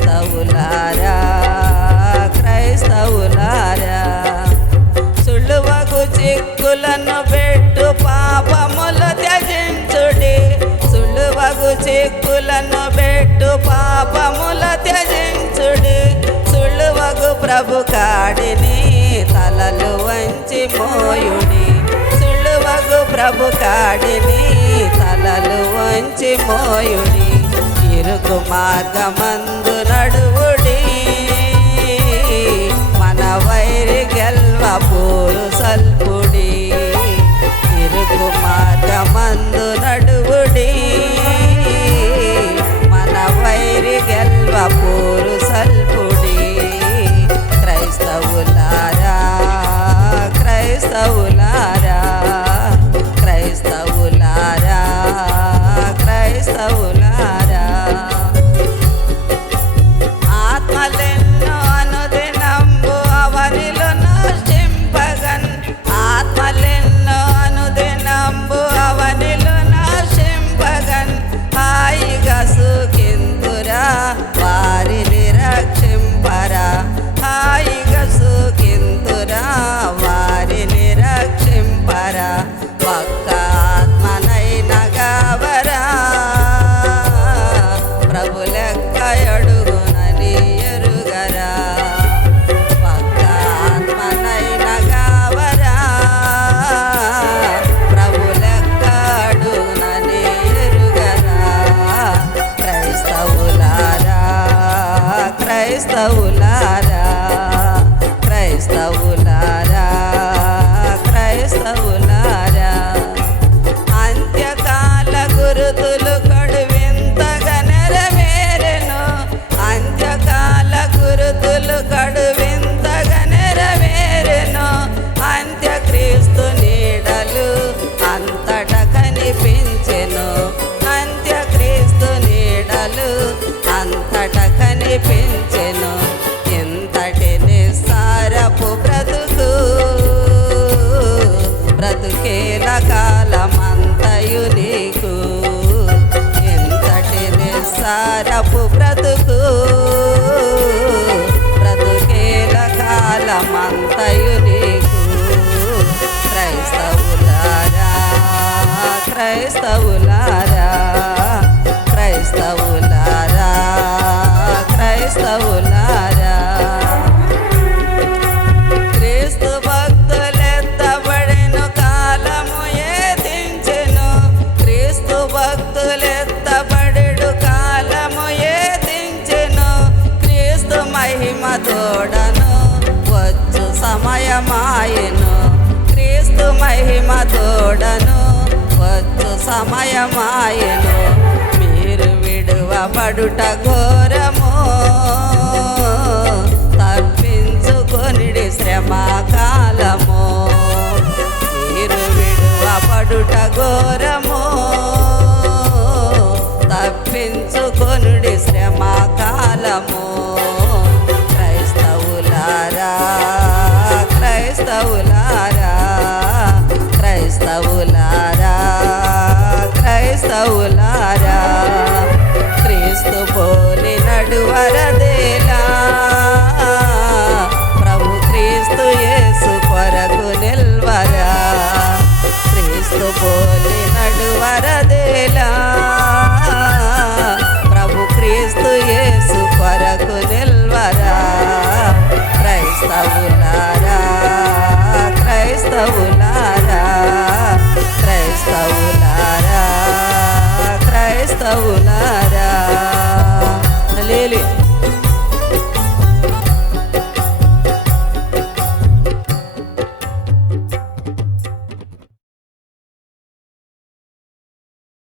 క్రైస్తవులారా క్రైస్తవులారా సులువగు చిక్కులను పెట్టు పాపములు త్యజించుడి సులువగు చిక్కులను పెట్టు పాపములు త్యజించుడి సులువగు ప్రభు కాడిని తలలు వంచి మోయుడి సులువగు ప్రభు కాడిని తలలు వంచి మోయుడి ఇరుకు మార్గమందు నడువుడి మన వైరి గెల్వ పోరు సల్పుడి ఇరుకు మార్గమందు నడువుడి మన వైరి గెల్వ పోరు సల్పుడి క్రైస్తవులారా క్రైస్తవులారా క్రైస్తవులారా క్రైస్తవులారా ఆత్మలెన్నో అనుదినంబు అవనిలో నశింపగన్ ఆత్మలెన్నో అనుదినంబు అవనిలో నశింపగన్ హాయిగా సుఖింతురా వారిని రక్షింపరా హాయిగా సుఖింతురా వారిని రక్షింపరా ఒక్క ఆత్మనైన గావరా ప్రభు లెక్క అడుగునని ఎరుగరా ఒక్క ఆత్మనైన గావరా ప్రభు లెక్క అడుగునని ఎరుగరా క్రైస్తవులారా క్రైస్తవులారా క్రైస్తవులారా క్రైస్తవులారా అంత్యకాల గురుతులు కడువింతగా నెరవేరెను అంత్యకాల గురుతులు కడువింతగా నెరవేరెను అంత్యక్రీస్తు నీడలు అంతట కనిపించెను అంత్యక్రీస్తు నీడలు అంతట కనిపించెను ఇంతటి నిస్సారపు బ్రతుకు బ్రతుకేల కాలమంతయు నీకు ఇంతటి నిస్సారపు బ్రతుకు బ్రతుకేల కాలమంతయు నీకు క్రైస్తవులారా క్రైస్తవులారా క్రైస్తవులారా క్రైస్తవులారా క్రీస్తు భక్తులెత్తబడెను కాలము ఏదించెను క్రీస్తు భక్తులెత్తబడెడు కాలము ఏదించెను క్రీస్తు మహిమ తోడను వచ్చు సమయమాయెను క్రీస్తు మహిమ తోడను వచ్చు సమయమాయెను మీరు విడువబడుట ఘోరము తప్పించుకొనిడి శ్రమకాలము మీరు విడువబడుట ఘోరము తప్పించుకొనిడి శ్రమకాలము క్రైస్తవులారా క్రైస్తవులారా క్రైస్తవులారా క్రైస్తవులారా క్రీస్తు పోలి నడువరదేలా ప్రభు క్రీస్తు యేసు కొరకు నిల్వరా క్రీస్తు పోలి నడువరదేలా ప్రభు క్రీస్తు యేసు కొరకు నిల్వరా క్రైస్తవులారా క్రైస్తవులారా క్రైస్తవులారా క్రైస్తవులారా